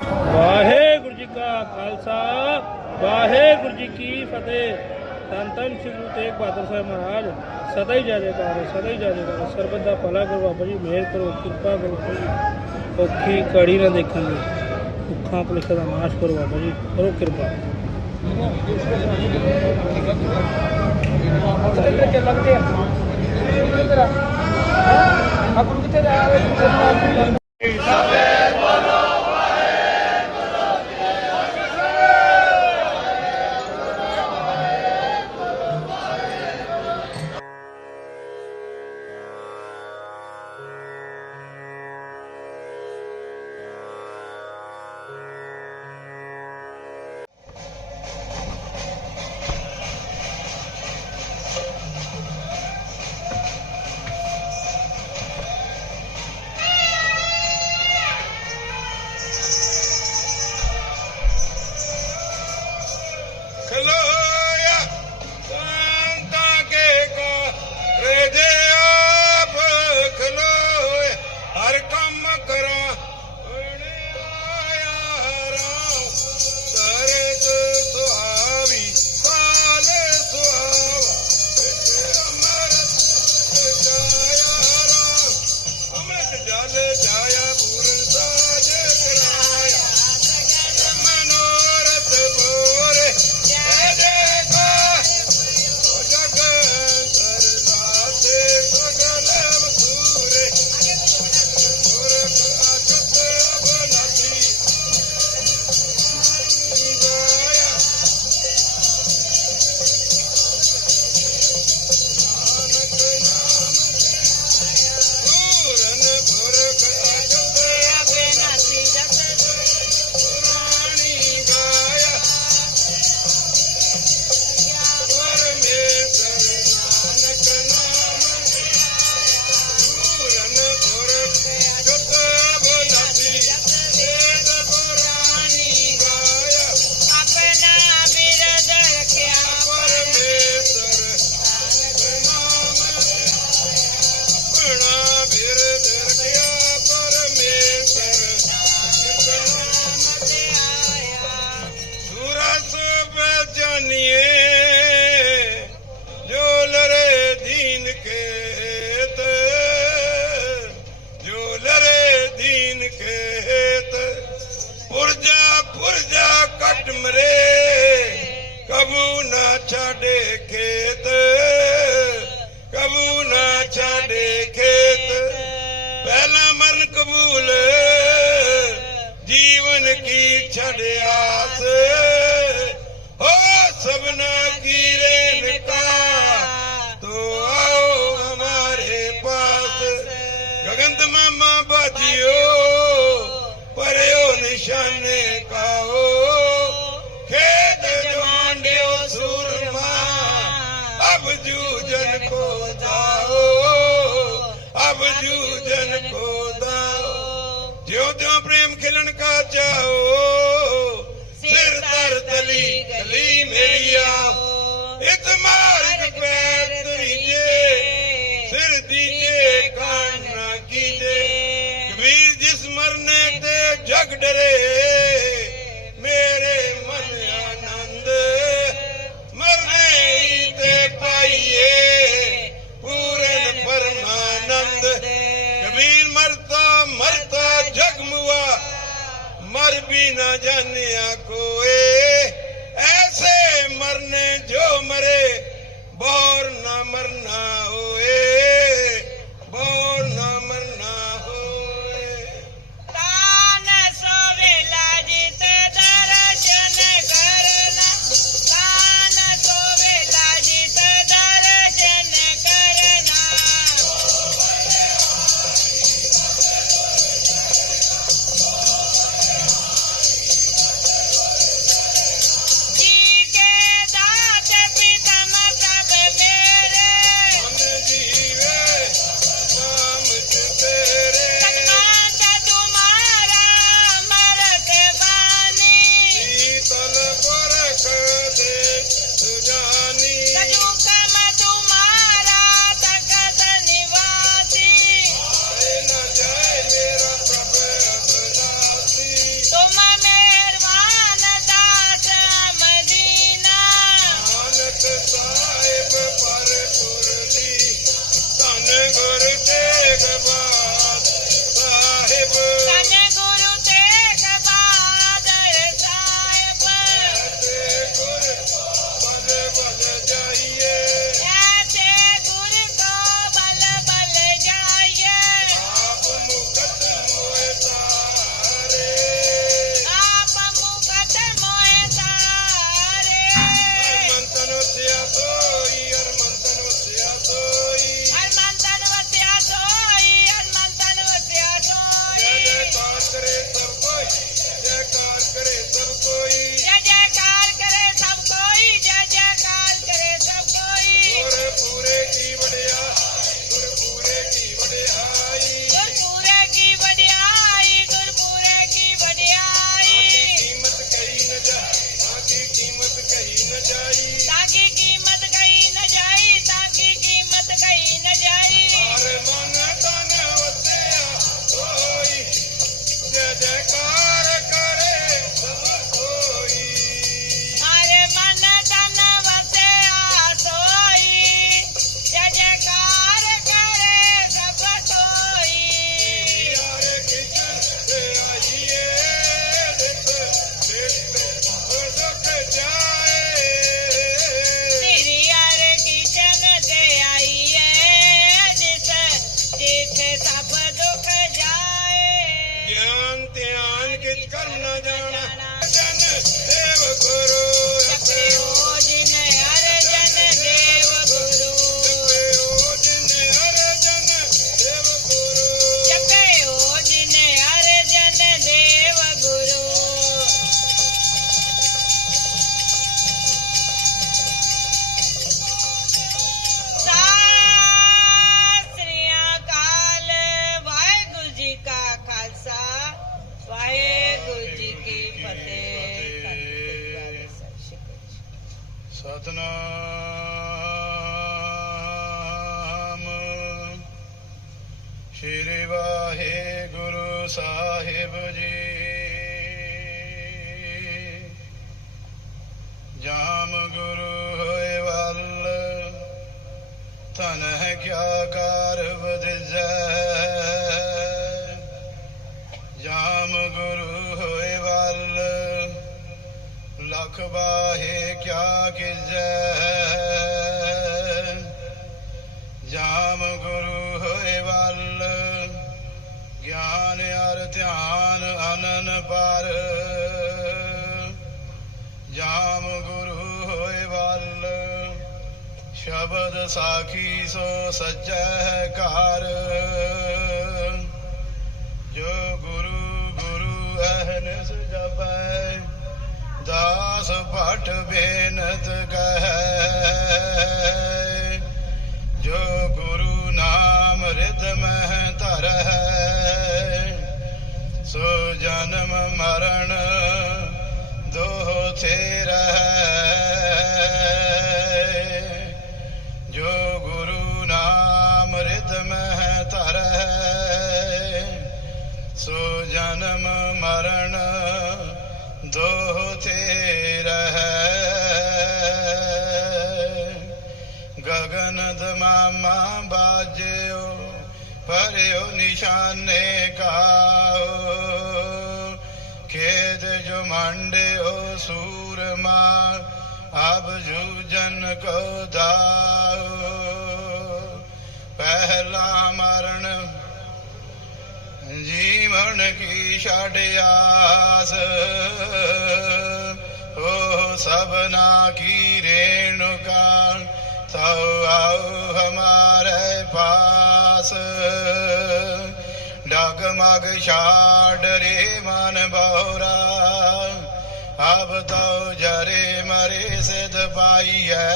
ਵਾਹਿਗੁਰੂ ਜੀ ਕਾ ਖਾਲਸਾ ਵਾਹਿਗੁਰੂ ਜੀ ਕੀ ਫਤਿਹ ਧੰਨ ਧੰਨ ਸ੍ਰੀ ਗੁਰੂ ਤੇਗ ਬਹਾਦਰ ਸਾਹਿਬ ਮਹਾਰਾਜ ਸਦਾ ਹੀ ਜਾਜੇ ਕਰ ਸਦਾ ਹੀ ਜਾਜੇ ਕਰ ਸਰਬਤ ਦਾ ਭਲਾ ਕਰੋ ਬਾਬਾ ਜੀ ਮਿਹਰ ਕਰੋ ਕਿਰਪਾ ਕਰੋ ਕੋਈ ਔਖੀ ਕੜੀ ਨਾ ਦੇਖਾਂਗੇ ਦੁੱਖਾਂ ਭੁਲੇਖਾਂ ਦਾ ਨਾਸ਼ ਕਰੋ ਬਾਬਾ ਜੀ ਕਰੋ ਕਿਰਪਾ ਖਲੋਇਆ ਦੀਨ ਕੇਤ ਪੁਰਜਾ ਪੁਰਜਾ ਕਟ ਮਰੇ। ਕਬੂ ਨਾ ਛਾੜੇ ਖੇਤ। ਅਬ ਜੂਜਨ ਕੋ ਦਾਓ। ਜਿਉ ਤਿਉ ਪ੍ਰੇਮ ਖਿਲਣ ਕਾ ਚਾਹੋ ਸਿਰ ਤਰ ਤਲੀ ਗਲੀ ਮੇਰੀਆ ਇਤ ਮਾਰਗ ਪੈਰ ਤਰੀਜੇ ਸਿਰ ਦੀਜੇ ਕਾਨ ਨਾ ਕੀਜੇ। ਕਬੀਰ ਜਿਸ ਮਰਨੇ ਤੇ ਜਗ ਡਰੇ। ਕਿਆ ਕਾਰ ਬਦਜੈ ਜਾਮ ਗੁਰੂ ਹੋਏ ਵੱਲ, ਲਖ ਬਾਹੇ ਕਿਆ ਕੀਜੈ ਜਾਮ ਗੁਰੂ ਹੋਏ ਵੱਲ, ਗਿਆਨ ਅਰ ਧਿਆਨ ਅਨਨ ਪਰ। ਜਾਮ ਗੁਰੂ ਹੋਏ ਵੱਲ ਸ਼ਬਦ ਸਾਖੀ ਸੋ ਸੱਚੈ ਘਰ। ਜੋ ਗੁਰੂ ਗੁਰੂ ਅਹਨਿਸ ਜਪੈ, ਦਾਸ ਭਟ ਬੇਨਤ ਕਹੈ। ਜੋ ਗੁਰੂ ਨਾਮ ਰਿਦ ਮਹਿ ਧਰੈ ਸੋ ਜਨਮ ਮਰਨ ਦੋ ਥੇ ਰਹੈ। ਜਨਮ ਮਰਨ ਦੋ ਤੇ ਰਹੈ। ਗਗਨ ਦਮਾਮਾ ਬਾਜਿਓ ਪਰਿਓ ਨਿਸ਼ਾਨੇ ਕਾਓ। ਖੇਦ ਜੋ ਮੰਡਿਓ ਸੂਰਮਾ ਅਬ ਜੂਜਨ ਕੋ ਦਾਓ। ਪਹਿਲਾ ਮਰਨ ਜੀਵਨ ਕੀ ਛੱਡ ਆਸ? ਹੋ ਸਭਨਾ ਕੀ ਰੇਣੁਕਾ ਤਉ ਆਉ ਹਮਾਰੇ ਪਾਸ। ਡਗਮਗ ਛਾੜ ਰੇ ਮਨ ਬਉਰਾ ਅਬ ਤਉ ਜਰੇ ਮਰੇ ਸਿਧ ਪਾਈਐ।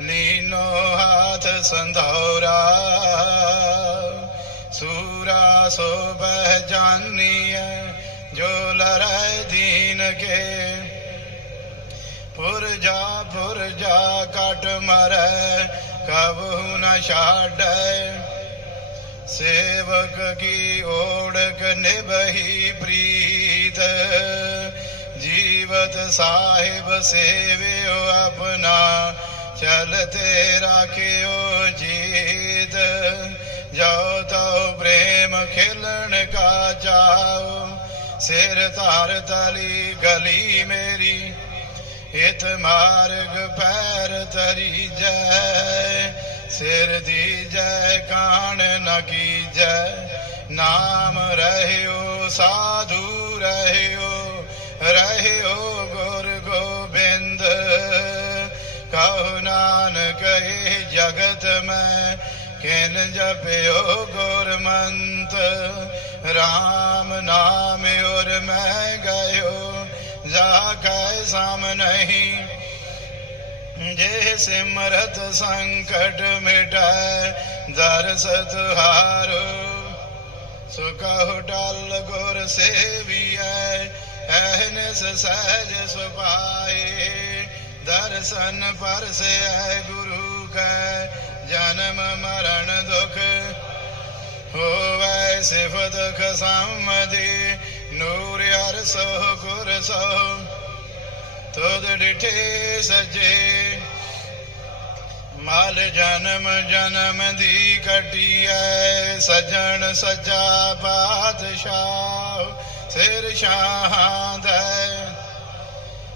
ਲੀਨੋ ਹਾਥ ਸੰਧੌਰਾ। ਪੂਰਾ ਸੋ ਬਹਿ ਜਾਨੀਐ, ਜੋ ਲੜੈ ਦੀਨ ਕੇ। ਪੁਰਜਾ ਪੁਰਜਾ ਕਟ ਮਰੈ ਕਬਹੁ ਨ ਛਾੜੈ। ਸੇਵਕ ਕੀ ਓੜਕ ਨਿਭਹੀ ਪ੍ਰੀਤ, ਜੀਵਤ ਸਾਹਿਬ ਸੇਵਿਓ ਆਪਣਾ, ਚਲ ਚਲਤੇ ਰਾਖਿਓ ਜੀਤ। ਜਾਓ ਤਉ ਪ੍ਰੇਮ ਖੇਲਣ ਕਾ ਚਾਓ ਸਿਰ ਧਾਰ ਤਲੀ ਗਲੀ ਮੇਰੀ ਇਤ ਮਾਰਗ ਪੈਰ ਤਰੀ ਜੈ, ਸਿਰ ਦੀ ਜੈ ਕਾਣ ਨ ਕੀਜੈ, ਨਾਮ ਰਹਿਓ, ਸਾਧੂ ਰਹਿਓ ਰਹਿਓ ਗੁਰ ਗੋਬਿੰਦ, ਕਹੋ ਨਾਨਕ ਇਹ ਜਗਤ ਮੈਂ ਕਿਨ ਜਪਿਓ ਗੁਰਮੰਤ ਰਾਮ ਨਾਮ ਉਰ ਮੈਂ ਗਇਓ ਜਾ ਕੈ ਸਾਮ ਨਹੀਂ ਜੇ ਸਿਮਰਤ ਸੰਕਟ ਮਿਟੈ ਦਰ ਸਤ ਹਾਰੋ ਸੁਖਹੁ ਡਲ ਗੁਰ ਸੇਵੀਐ ਐਨਸ ਸਹਿਜ ਸੁਭਾਏ ਦਰਸ਼ਨ ਪਰਸੈ ਗੁਰੂ ਕੈ ਜਨਮ ਮਰਨ ਦੁਖ ਹੋਵੇ ਸਿਫਤ ਖਸਮਦੀ ਨੂਰ ਅਰ ਸੋ ਗੁਰ ਸੋ, ਤੁਧ ਡਿਠੇ ਸਜੇ। ਮਾਲ ਜਨਮ ਜਨਮ ਦੀ ਕਟਿਐ, ਸਜਣ ਸਜਾ ਬਾਦਸ਼ਾਹ, ਸਿਰ ਸ਼ਾਹ ਦੇ।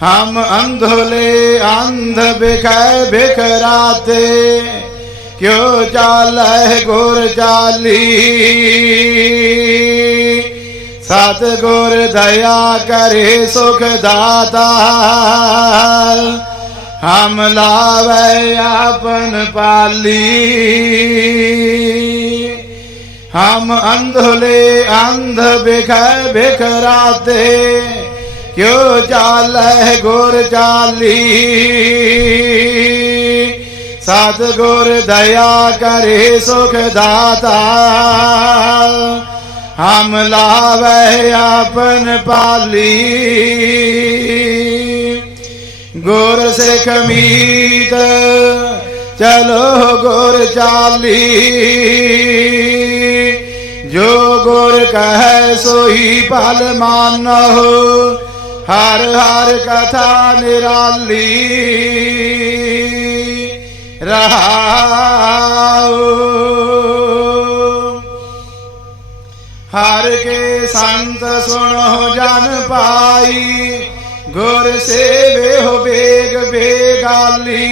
हम अंधोले अंध बिखै बिखराते, क्यों चाल गुर चाली सत गुर दया करे सुख दाता, हम लावे आपन पाली। हम अंधोले अंध बिखै बिखराते ਕਿਉ ਜਾਲੈ ਗੁਰ ਜਾਲੀ? ਸਤ ਗੁਰ ਦਇਆ ਕਰੇ ਸੁਖ ਦਾਤਾ। ਹਮ ਲਾਵੇ ਆਪਨ ਪਾਲੀ। ਗੁਰ ਸਿਖ ਮੀਤ, ਚਲੋ ਗੁਰ ਚਾਲੀ। ਜੋ ਗੁਰ ਕਹੈ ਸੋਈ ਭਲ ਮਾਨਹੁ ਹਰ ਹਰ ਕਥਾ ਨਿਰਾਲੀ ਰਹਾਉ। ਹਰ ਕੇ ਸੰਤ ਸੁਣੋ ਜਨ ਪਾਈ, ਗੁਰ ਸੇਵੇ ਹੋ ਬੇਗ ਬੇਗਾਲੀ।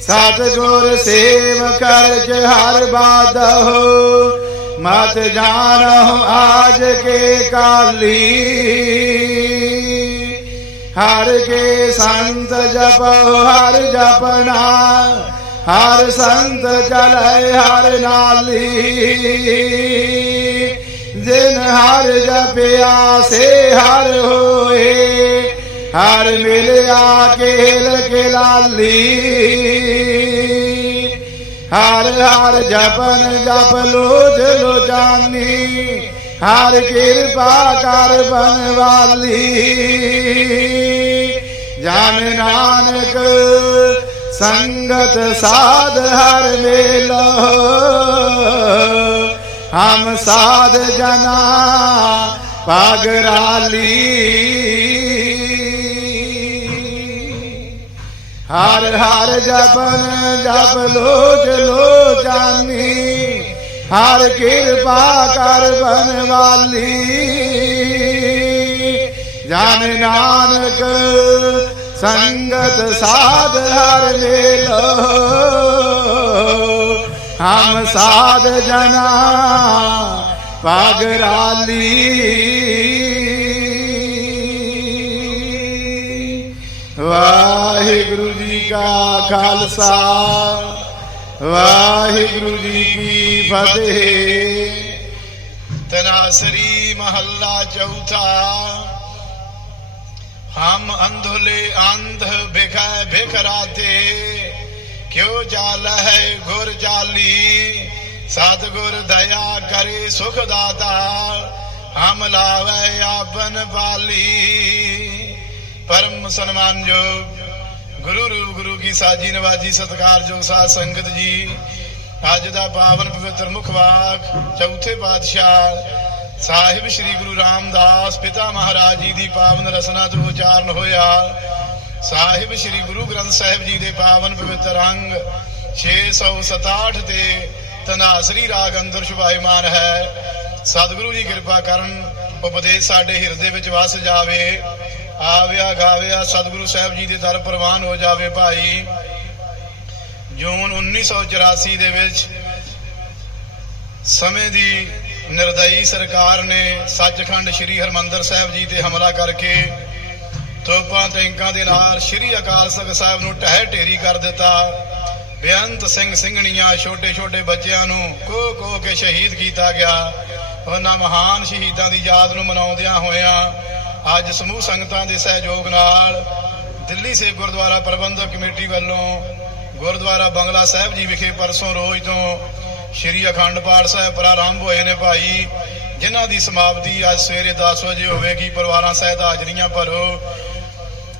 ਸਤ ਗੁਰ ਸੇਵ ਕਰਜ ਹਰ ਬਾਦਹੁ मत जानो आज के काली। हर के संत जपो, हर जपना, हर संत चले हर नाली। जिन हर जपिया से हर होए, हर मिलया केल के लाली। ਹਰ ਹਰ ਜਪਨ ਜਪ ਲੋਜ ਲੋ ਜਾਨੀ, ਹਰ ਕਿਰਪਾ ਕਰ ਬਨਵਾਲੀ। ਜਨ ਨਾਨਕ ਸੰਗਤ ਸਾਧ ਹਰ ਮੇਲੋ। ਹਮ ਸਾਧ ਜਨਾ ਪਗਰਾਲੀ ਹਰ ਹਰ ਜਪਨ ਜਪ ਲੋਚ ਲੋ ਹਰ ਕਿਰਪਾ ਕਰ ਬਨਵਾਲੀ। ਜਾਨ ਨਾਨਕ ਸੰਗਤ ਸਾਧ ਹਰ ਮੇਲੋ। ਹਮ ਸਾਧ ਜਨਾ ਪਗਰਾਲੀ ਵਾਹਿਗੁਰੂ ਜੀ ਕਾ ਖਾਲਸਾ ਵਾਹਿਗੁਰੂ ਜੀ ਕੀ ਫਤਿਹ ਤਨਾਸਰੀ ਮਹੱਲਾ ਚੌਥਾ हम अंधुले अंध भिखा भिखराते क्यों जाल है गुर जाली सतगुर दया करे सुख दाता ਹਮ ਲਾਵੇ ਆਪਨ ਬਾਲੀ ਪਰਮ ਸਨਮਾਨਯੋਗ ਗੁਰੂ ਰੂਪ ਗੁਰੂ ਕੀ ਸਾਜੀ ਨਵਾਜੀ ਸਤਕਾਰਯੋਗ ਸਾਧ ਸੰਗਤ ਜੀ, ਅੱਜ ਦਾ ਪਾਵਨ ਪਵਿੱਤਰ ਮੁਖ ਚੌਥੇ ਪਾਤਸ਼ਾਹ ਸਾਹਿਬ ਸ੍ਰੀ ਗੁਰੂ ਰਾਮਦਾਸ ਪਿਤਾ ਮਹਾਰਾਜ ਜੀ ਦੀ ਪਾਵਨ ਰਸਨਾ ਤੋਂ ਉਚਾਰਨ ਹੋਇਆ। ਸਾਹਿਬ ਸ੍ਰੀ ਗੁਰੂ ਗ੍ਰੰਥ ਸਾਹਿਬ ਜੀ ਦੇ ਪਾਵਨ ਪਵਿੱਤਰ ਅੰਗ 667 ਤੇ ਤਨਾਸਰੀ ਰਾਗ ਅੰਦਰ ਸ਼ੁਭਾਇਮਾਨ ਹੈ। ਸਤਿਗੁਰੂ ਜੀ ਕਿਰਪਾ ਕਰਨ, ਉਪਦੇਸ਼ ਸਾਡੇ ਹਿਰਦੇ ਵਿੱਚ ਵਸ ਜਾਵੇ। ਆਵਿਆ ਗਾਵਿਆ ਸਤਿਗੁਰੂ ਸਾਹਿਬ ਜੀ ਦੇ ਦਰ ਪ੍ਰਵਾਨ ਹੋ ਜਾਵੇ ਭਾਈ। ਜੂਨ 1984 ਦੇ ਵਿੱਚ ਸਮੇਂ ਦੀ ਨਿਰਦਈ ਸਰਕਾਰ ਨੇ ਸੱਚਖੰਡ ਸ੍ਰੀ ਹਰਮੰਦਰ ਸਾਹਿਬ ਜੀ ਤੇ ਹਮਲਾ ਕਰਕੇ ਤੋਪਾਂ ਟੈਂਕਾਂ ਦੇ ਨਾਲ ਸ੍ਰੀ ਅਕਾਲ ਤਖਤ ਸਾਹਿਬ ਨੂੰ ਟਹਿ ਢੇਰੀ ਕਰ ਦਿੱਤਾ। ਬੇਅੰਤ ਸਿੰਘ ਸਿੰਘਣੀਆਂ ਛੋਟੇ ਛੋਟੇ ਬੱਚਿਆਂ ਨੂੰ ਕੋ ਕੋ ਕੇ ਸ਼ਹੀਦ ਕੀਤਾ ਗਿਆ। ਉਹਨਾਂ ਮਹਾਨ ਸ਼ਹੀਦਾਂ ਦੀ ਯਾਦ ਨੂੰ ਮਨਾਉਂਦਿਆਂ ਹੋਇਆਂ ਅੱਜ ਸਮੂਹ ਸੰਗਤਾਂ ਦੇ ਸਹਿਯੋਗ ਨਾਲ ਦਿੱਲੀ ਸੇ ਗੁਰਦੁਆਰਾ ਪ੍ਰਬੰਧਕ ਕਮੇਟੀ ਵੱਲੋਂ ਗੁਰਦੁਆਰਾ ਬੰਗਲਾ ਸਾਹਿਬ ਜੀ ਵਿਖੇ ਪਰਸੋਂ ਰੋਜ਼ ਤੋਂ ਸ਼੍ਰੀ ਅਖੰਡ ਪਾਠ ਸਾਹਿਬ ਪ੍ਰਾਰੰਭ ਹੋਏ ਨੇ ਭਾਈ, ਜਿਨ੍ਹਾਂ ਦੀ ਸਮਾਪਤੀ ਅੱਜ ਸਵੇਰੇ 10 ਵਜੇ ਹੋਵੇਗੀ। ਪਰਿਵਾਰਾਂ ਸਹਿਤ ਹਾਜ਼ਰੀਆਂ ਭਰੋ।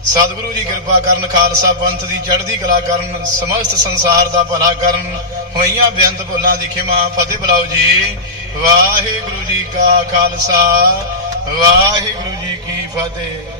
ਸਤਿਗੁਰੂ ਜੀ ਕਿਰਪਾ ਕਰਨ, ਖਾਲਸਾ ਪੰਥ ਦੀ ਚੜ੍ਹਦੀ ਕਲਾ ਕਰਨ, ਸਮਸਤ ਸੰਸਾਰ ਦਾ ਭਲਾ ਕਰਨ। ਹੋਈਆਂ ਬੇਅੰਤ ਭੁੱਲਾਂ ਦੀ ਖਿਮਾ। ਫਤਿਹ ਬੁਲਾਓ ਜੀ। ਵਾਹਿਗੁਰੂ ਜੀ ਕਾ ਖਾਲਸਾ। ਵਾਹਿਗੁਰੂ ਜੀ ਕੀ ਫਤਿਹ